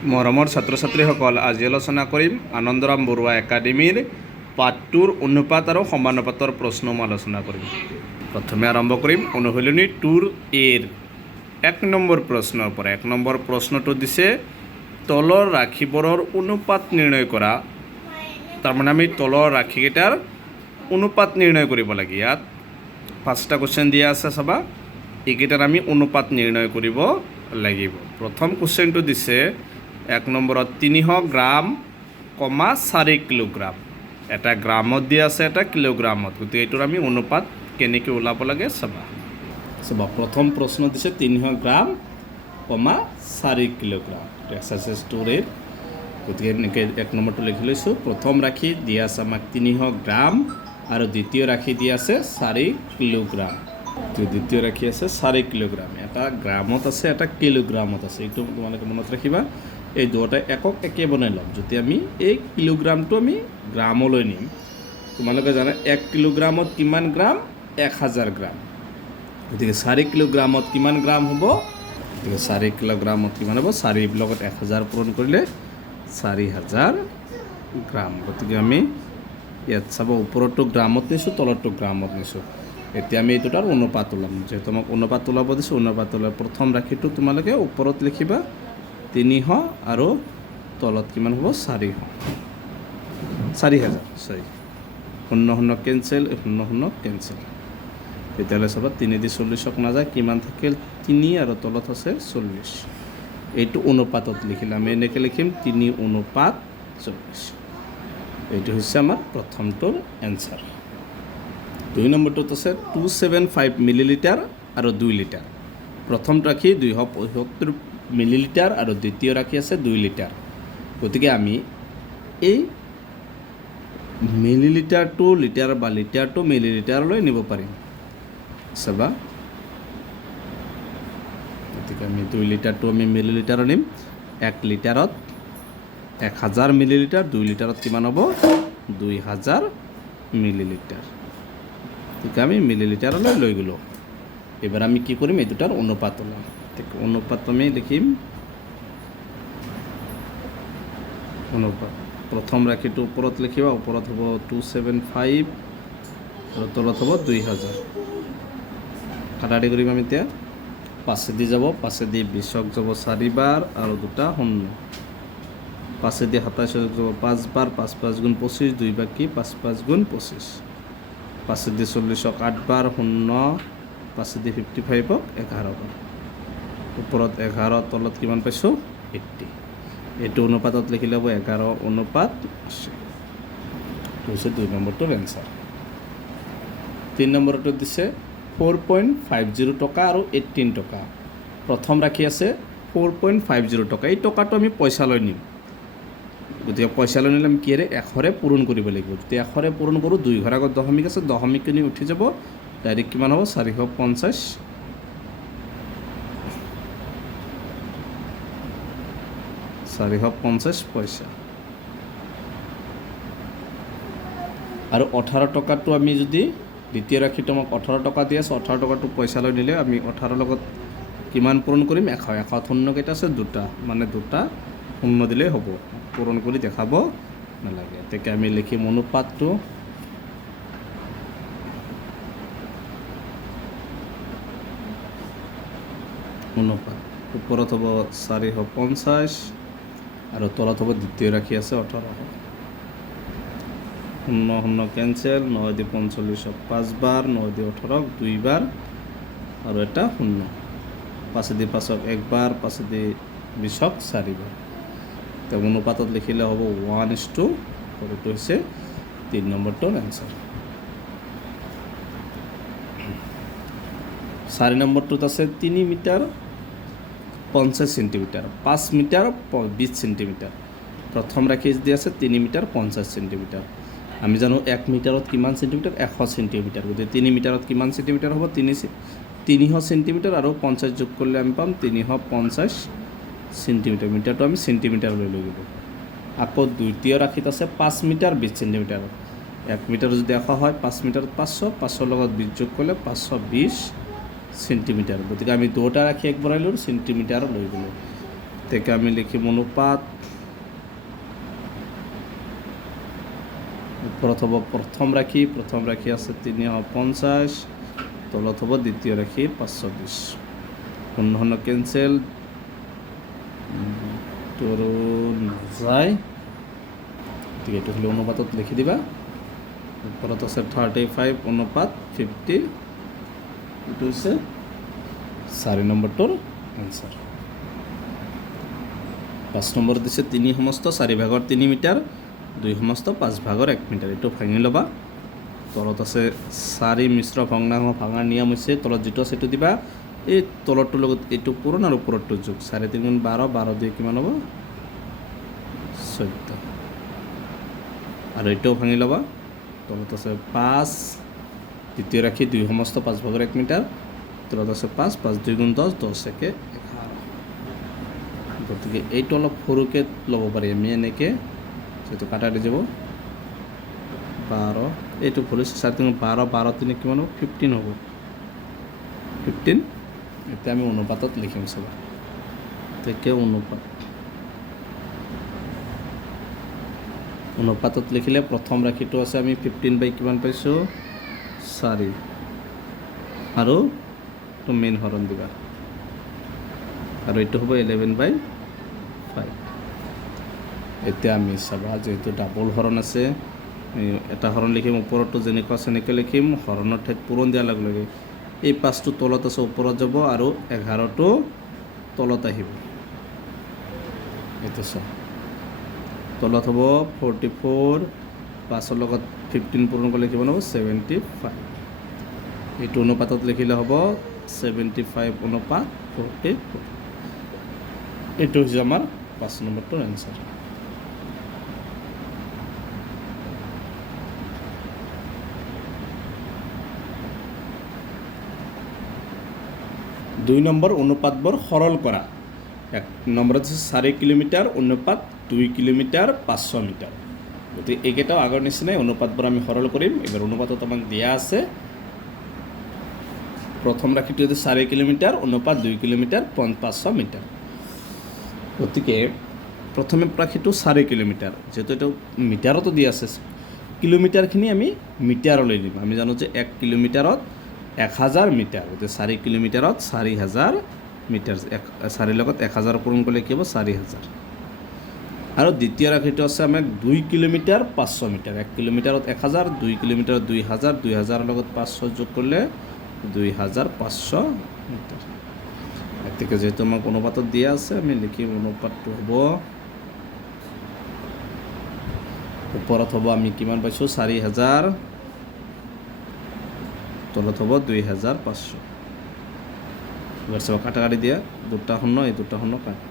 মৰমৰ ছাত্ৰ ছাত্ৰীসকল, আজি আলোচনা কৰিম আনন্দৰাম বৰুৱা একাডেমীৰ পাঠ 2ৰ অনুপাত আৰু সমানুপাতৰ প্ৰশ্ন মই আলোচনা কৰিম। প্ৰথমে আৰম্ভ কৰিম অনুশীলনী 2ৰ এৰ 1 নম্বৰ প্ৰশ্নৰ পৰা। 1 নম্বৰ প্ৰশ্নটো দিছে তলৰ ৰাশিবোৰৰ অনুপাত নিৰ্ণয় কৰা। তাৰমানে আমি তলৰ ৰাশিকেইটাৰ অনুপাত নিৰ্ণয় কৰিব লাগে। ইয়াত 5টা কুৱেশ্যন দিয়া আছে, চাবা এইকেইটাৰ আমি অনুপাত নিৰ্ণয় কৰিব লাগিব। প্ৰথম কুৱেশ্যনটো দিছে 1 নম্বৰত 300 গ্ৰাম, 4 কিলোগ্ৰাম। এটা গ্ৰামত দিয়া আছে, এটা কিলোগ্ৰামত। গতিকে এইটোৰ আমি অনুপাত কেনেকৈ ওলাব লাগে চাবা। প্ৰথম প্ৰশ্ন দিছে 300 গ্ৰাম, 4 কিলোগ্ৰাম। এক্সাৰচাইজ 2ৰ। গতিকে এনেকৈ 1 নম্বৰটো লিখি লৈছোঁ। প্ৰথম ৰাশি দিয়া আছে আমাক 300 গ্ৰাম আৰু দ্বিতীয় ৰাশি দিয়া আছে 4 কিলোগ্ৰাম। দ্বিতীয় ৰাশি আছে 4 কিলোগ্ৰাম। এটা গ্ৰামত আছে, এটা কিলোগ্ৰামত আছে। এইটো তোমালোকে মনত ৰাখিবা। এই দুয়োটা একক একে বনাই ল'ম। যদি আমি এই কিলোগ্ৰামটো আমি গ্ৰামলৈ নিম, তোমালোকে জানা 1 কিলোগ্ৰামত কিমান গ্ৰাম? 1000 গ্ৰাম। গতিকে 4 কিলোগ্ৰামত কিমান গ্ৰাম হ'ব? গতিকে 4 কিলোগ্ৰামত কিমান হ'ব? 4 লগত 1000 পূৰণ কৰিলে 4000 গ্ৰাম। গতিকে আমি ইয়াত চাব, ওপৰতো গ্ৰামত নিছোঁ, তলতো গ্ৰামত নিছোঁ। এতিয়া আমি এইটো তাৰ অনুপাত ওলাম। যিহেতু আমাক অনুপাত ওলাব দিছোঁ, অনুপাত ওলাব। প্ৰথম ৰাশিটো তোমালোকে ওপৰত লিখিবা 300 আৰু তলত কিমান হ'ব? 4000। 0 কেঞ্চেল, 0 কেঞ্চেল। তেতিয়াহ'লে চাবা 3 দি 40ক নাযায়, কিমান থাকিল? 3 আৰু তলত আছে 40। এইটো অনুপাতত লিখিলে আমি এনেকৈ লিখিম 3:40। এইটো হৈছে আমাৰ প্ৰথমটোৰ এনচাৰ। 2 নম্বৰটোত আছে 275 মিলিলিটাৰ আৰু 2 লিটাৰ। প্ৰথম ৰাশি 275 মিলিলিটাৰ আৰু দ্বিতীয় ৰাশি আছে 2 লিটাৰ। গতিকে আমি এই মিলিলিটাৰটো লিটাৰ বা লিটাৰটো মিলিলিটাৰলৈ নিব পাৰিম। চাবা, গতিকে আমি 2 লিটাৰটো আমি মিলিলিটাৰত নিম। 1 লিটাৰত 1000 মিলিলিটাৰ, 2 লিটাৰত কিমান হ'ব? 2000 মিলিলিটাৰ। গতিকে আমি মিলিলিটাৰলৈ লৈ গ'লোঁ। এবাৰ আমি কি কৰিম? এই দুটাৰ অনুপাত ওলাম। অনুপাত আমি লিখিম। অনুপাত প্ৰথম ৰাশিটো ওপৰত লিখিবা। ওপৰত হ'ব 275 আৰু তলত হ'ব 2000। কাটাকাটি কৰিম আমি এতিয়া। 5 দি যাব, 5 দি 20ক যাব 4 বাৰ আৰু 2টা 0। 5 দি 27ক যাব 5 বাৰ, 5 5 গুণ 25, 2 বাকী 5 5 গুণ 25। 5 দি 40ক 8 বাৰ, 0। 5 দি 55ক 11 বাৰ। ওপৰত 11, তলত কিমান পাইছোঁ? 80। এইটো অনুপাতত লিখিলে হ'ব 11:80। এইটো হৈছে 2 নম্বৰটোৰ এনচাৰ। 3 নম্বৰটো দিছে 4.50 টকা আৰু 18 টকা। প্ৰথম ৰাশি আছে 4.50 টকা। এই টকাটো আমি পইচালৈ নিম। গতিকে পইচালৈ নিলে আমি কিহেৰে? 100ৰে পূৰণ কৰিব লাগিব। যদি 100ৰে পূৰণ কৰোঁ, 2 ঘৰ আগত দশমিক আছে, দশমিকখিনি উঠি যাব। ডাইৰেক্ট কিমান হ'ব? 450 পইচা। আৰু 18 টকাটো আমি যদি দ্বিতীয় ৰাশিটো আমাক 18 টকা দি আছে, 18 টকাটো পইচালৈ নিলে আমি 18 লগত কিমান পূৰণ কৰিম? 100। 100ত 0 কেইটা আছে? 2টা। মানে 2টা 0 দিলেই হ'ব, পূৰণ কৰি দেখাব নালাগে। তেতিয়া আমি লিখিম অনুপাতটো। অনুপাত ওপৰত হ'ব 450 আৰু তলত হ'ব দ্বিতীয় ৰাশি আছে 1800। 0 কেঞ্চেল। 9 দি 45ক 5 বাৰ, 9 দি 18ক 2 বাৰ আৰু এটা 0। 5 দি 5ক 1 বাৰ, 5 দি 20ক 4 বাৰ। এতিয়া অনুপাতত লিখিলে হ'ব 1:4। এইটো হৈছে 3 নম্বৰটোৰ এনচাৰ। 4 নম্বৰটোত আছে 3 মিটাৰ 50 চেণ্টিমিটাৰ, 5 মিটাৰ 20 চেণ্টিমিটাৰ। প্ৰথম ৰাশি দি আছে 3 মিটাৰ 50 চেণ্টিমিটাৰ। আমি জানো 1 মিটাৰত কিমান চেণ্টিমিটাৰ? 100 চেণ্টিমিটাৰ। গতিকে 3 মিটাৰত কিমান চেণ্টিমিটাৰ হ'ব? 300 চেণ্টিমিটাৰ আৰু 50 যোগ কৰিলে আমি পাম 350 চেণ্টিমিটাৰ। মিটাৰটো আমি চেণ্টিমিটাৰলৈ লৈ গ'লোঁ। আকৌ দ্বিতীয় ৰাশিত আছে 5 মিটাৰ 20 চেণ্টিমিটাৰ। 1 মিটাৰ যদি 100 হয়, 5 মিটাৰত 500, 500 লগত 20 যোগ কৰিলে 520 চেণ্টিমিটাৰ। গতিকে আমি দুটা ৰাশি এক বনাই ল'লোঁ, চেণ্টিমিটাৰ লৈ গ'লোঁ। থেকে আমি লিখিম অনুপাত, উপৰত হ'ব প্ৰথম ৰাশি আছে 350, তলত হ'ব দ্বিতীয় ৰাশি 520, শূন্য কেঞ্চেল, তোৰো নাযায়, গতিকে এইটো হ'লে অনুপাতত লিখি দিবা। উপৰত আছে 35 অনুপাত 50, এইটো হৈছে 4 নম্বৰটোৰ এনচাৰ। 5 নম্বৰত দিছে 3 সমস্ত 4 ভাগৰ 3 মিটাৰ, 2 সমস্ত 5 ভাগৰ 1 মিটাৰ, এইটো ভাঙি ল'বা। তলত আছে 4 মিশ্ৰ ভগ্নাংশ ভাঙাৰ নিয়ম হৈছে তলত যিটো আছে সেইটো দিবা, এই তলৰটোৰ লগত এইটো পূৰণ আৰু ওপৰৰটো যোগ, 4 3 গুণ 12, 12 2 কিমান হ'ব 14, আৰু এইটোও ভাঙি ল'বা। তলত আছে 5, দ্বিতীয় ৰাশি 2 সমস্ত 5 ভাগৰ 1 মিটাৰ, তলত আছে 5, 5 2 গুণ 10, 10 1 11, গতিকে এইটো অলপ সৰুকৈ ল'ব পাৰি আমি এনেকৈ, যিহেতু কাটা দি যাব 12, এইটো ভুল হৈছে 4 3 12, 12 3 কিমান হ'ব 15 হ'ব, 15। এতিয়া আমি অনুপাতত লিখিম চাবা, তেতিয়া অনুপাতত লিখিলে প্ৰথম ৰাশিটো আছে আমি 15 বাই কিমান পাইছোঁ 4, আৰু এইটো মেইন হৰণ দিবা, আৰু এইটো হ'ব 11/5। এতিয়া আমি চাবা যিহেতু ডাবল হৰণ আছে, এটা হৰণ লিখিম, ওপৰতো যেনেকুৱা আছে এনেকৈ লিখিম, হৰণৰ ঠাইত পূৰণ দিয়াৰ লগে লগে এই 5টো তলত আছে ওপৰত যাব, আৰু 11টো তলত আহিব। এইটো চোৱা, তলত হ'ব 44, 5ৰ লগত 15 পূৰণ কৰিলে কিমান হ'ব 75, এইটো অনুপাতত লিখিলে হ'ব 75 অনুপাত 44, এইটো হৈছে আমাৰ 5 নম্বৰটোৰ এনচাৰ। দুই নম্বৰ অনুপাতবোৰ সৰল কৰা। 1 নম্বৰত আছে 4 কিলোমিটাৰ অনুপাত 2 কিলোমিটাৰ 500 মিটাৰ, গতিকে এইকেইটাও আগৰ নিচিনাই অনুপাতবোৰ আমি সৰল কৰিম। এইবাৰ অনুপাতত আমাক দিয়া আছে প্ৰথম ৰাশিটো হৈছে 4 কিলোমিটাৰ অনুপাত 2 কিলোমিটাৰ 500 মিটাৰ, গতিকে প্ৰথমে ৰাশিটো 4 কিলোমিটাৰ, যিহেতু এইটো মিটাৰতো দিয়া আছে, কিলোমিটাৰখিনি আমি মিটাৰলৈ নিম। আমি জানো যে 1 কিলোমিটাৰত 1000 মিটাৰ, গতিকে 4 কিলোমিটাৰত 4000 মিটাৰ, 4 লগত 1000 পূৰণ কৰিলে কি হ'ব 4000। আৰু দ্বিতীয় ৰাশিটো আছে আমাক 2 কিলোমিটাৰ 500 মিটাৰ, 1 কিলোমিটাৰত 1000, 2 কিলোমিটাৰত 2000, 2000ৰ লগত 500 যোগ কৰিলে 2500 মিটাৰ। গতিকে যেহেতু আমাক অনুপাতত দিয়া আছে আমি লিখিম, অনুপাতটো হ'ব ওপৰত হ'ব আমি কিমান পাইছোঁ 4000, তলত হ'ব 2500। এবার সব কাটাকাটি দিয়া, 2টা শূন্য এই 2টা শূন্য কাটি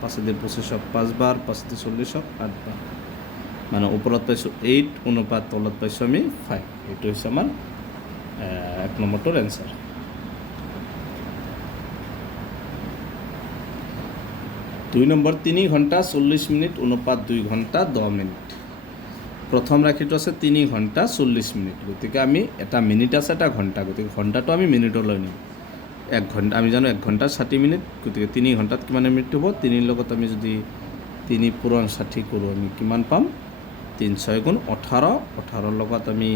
5 দিয়ে 25 5 বার, 5 দিয়ে 40 8 বার, মানে ওপৰত পাইছোঁ 8 অনুপাত তলত পাইছোঁ আমি 5, এইটো হৈছে আমাৰ 1 নম্বৰটোৰ এনচাৰ। 2 নম্বৰ 3 ঘণ্টা 40 মিনিট অনুপাত 2 ঘণ্টা 10 মিনিট। প্ৰথম ৰাশিটো আছে 3 ঘণ্টা 40 মিনিট, গতিকে আমি এটা মিনিট আছে এটা ঘণ্টা, গতিকে ঘণ্টাটো আমি মিনিটলৈ নিম। 1 ঘণ্টা আমি জানো 1 ঘণ্টা 60 মিনিট, গতিকে 3 ঘণ্টাত কিমান মিনিট হ'ব, 3ৰ লগত আমি যদি 3 পূৰণ 60 কৰোঁ আমি কিমান পাম 3 6 গুণ 18, 18ৰ লগত আমি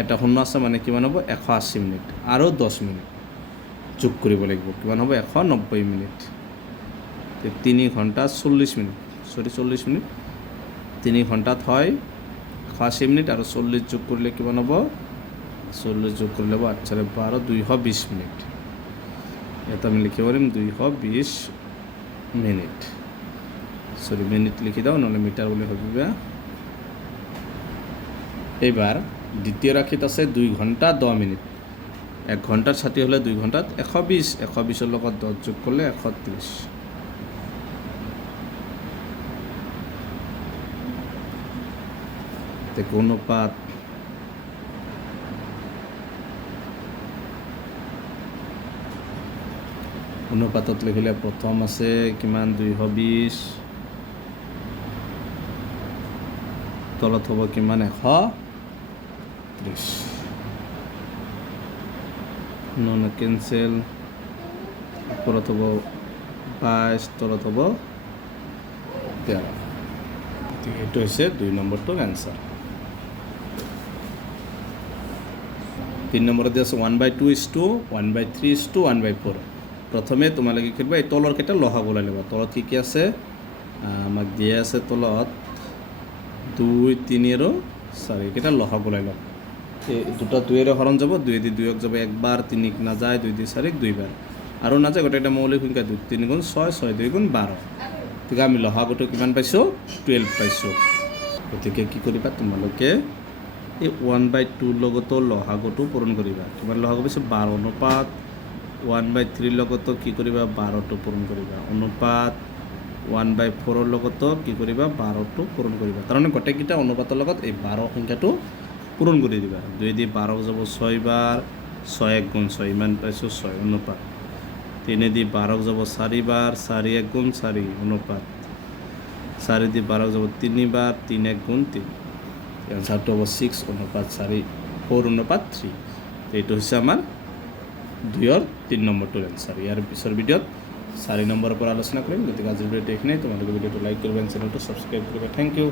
এটা শূন্য আছে মানে কিমান হ'ব 180 মিনিট, আৰু 10 মিনিট যোগ কৰিব লাগিব, কিমান হ'ব 190 মিনিট। 3 ঘণ্টা 40 মিনিট, 40 মিনিট 3 ঘণ্টাত হয় 180 মিনিট, আৰু 40 যোগ কৰিলে কিমান হ'ব 40 যোগ কৰিলে হ'ব 8 4 12, 220 মিনিট। ইয়াত আমি লিখিব পাৰিম 220 মিনিট, মিনিট লিখি দাও, নহ'লে মিটাৰ বুলি ভাবিবা। এইবাৰ দ্বিতীয় ৰাশিত আছে 2 ঘণ্টা 10 মিনিট, 1 ঘণ্টাত 60 হ'লে 2 ঘণ্টাত 120, 120ৰ লগত 10 যোগ কৰিলে 130। অনুপাত অনুপাতত লিখিলে প্ৰথম আছে কিমান 220, তলত হ'ব কিমান 130, নন কেঞ্চেল, ওপৰত হ'ব 22 তলত হ'ব 13 গতিকে এইটো হৈছে 2 নম্বৰটোৰ এনচাৰ 3 নম্বৰত আছে 1/2:1/3:1/4 প্ৰথমে তোমালোকে কি কৰিবা এই তলৰ কেইটা লসাগু ওলাই ল'বা তলত কি আছে আমাক দিয়া আছে তলত 2 3 আৰু 4 কেইটা লসাগু ওলাই ল'ম এই দুটা 2 এৰে হৰণ যাব 2 দি 2 যাব একবাৰ 3 নাযায় 2 দি 4 দুইবাৰ আৰু নাযায় গোটেইটা মৌলিক সংখ্যা 2 3 গুণ 6 6 2 গুণ 12 গতিকে আমি লসাগুটো কিমান পাইছোঁ 12 পাইছোঁ গতিকে কি কৰিবা তোমালোকে এই 1/2 লগতো লসাগুটো পূৰণ কৰিবা কিমান লসাগু পাইছোঁ 12 অনুপাত 1/3 লগতো কি কৰিবা 12টো পূৰণ কৰিবা অনুপাত 1/4 লগতো কি কৰিবা 12টো পূৰণ কৰিবা তাৰমানে গোটেইকেইটা অনুপাতৰ লগত এই 12 সংখ্যাটো পূৰণ কৰি দিবা 2 দি 12 যাব 6 বাৰ 6 1 গুণ 6 ইমান পাইছোঁ 6 অনুপাত 3 দি 12 যাব 4 বাৰ 4 1 গুণ 4 অনুপাত 4 দি 12 যাব 3 বাৰ 3 1 গুণ 3 এনচাৰটো হ'ব 6 অনুপাত 4 4 অনুপাত 3 এইটো হৈছে আমাৰ 2 ৰ 3 নম্বৰটোৰ এনচাৰ ইয়াৰ পিছৰ ভিডিঅ'ত 4 নম্বৰৰ পৰা আলোচনা কৰিম গতিকে আজিৰ ভিডিঅ'টো এইখিনিয়ে তোমালোকে ভিডিঅ'টো লাইক কৰিবা চেনেলটো ছাবস্ক্ৰাইব কৰিবা থেংক ইউ